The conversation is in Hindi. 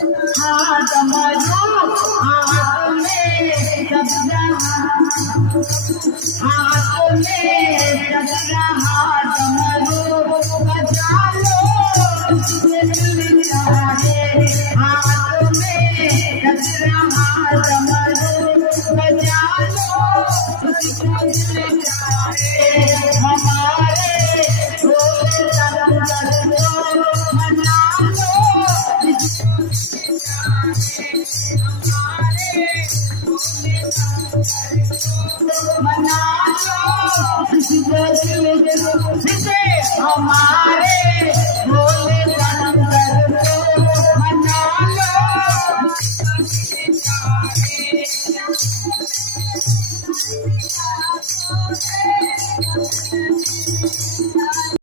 हाथ मरो हाथ में सबरा हाथ में सबरा हाथ मरो बचा लो दिल चाहे हाथ में सबरा हाथ मरो बचा लो दिल चाहे हमारे ढोल तरंग को मना लो मना लो हमारे भोले शंकर को मना लो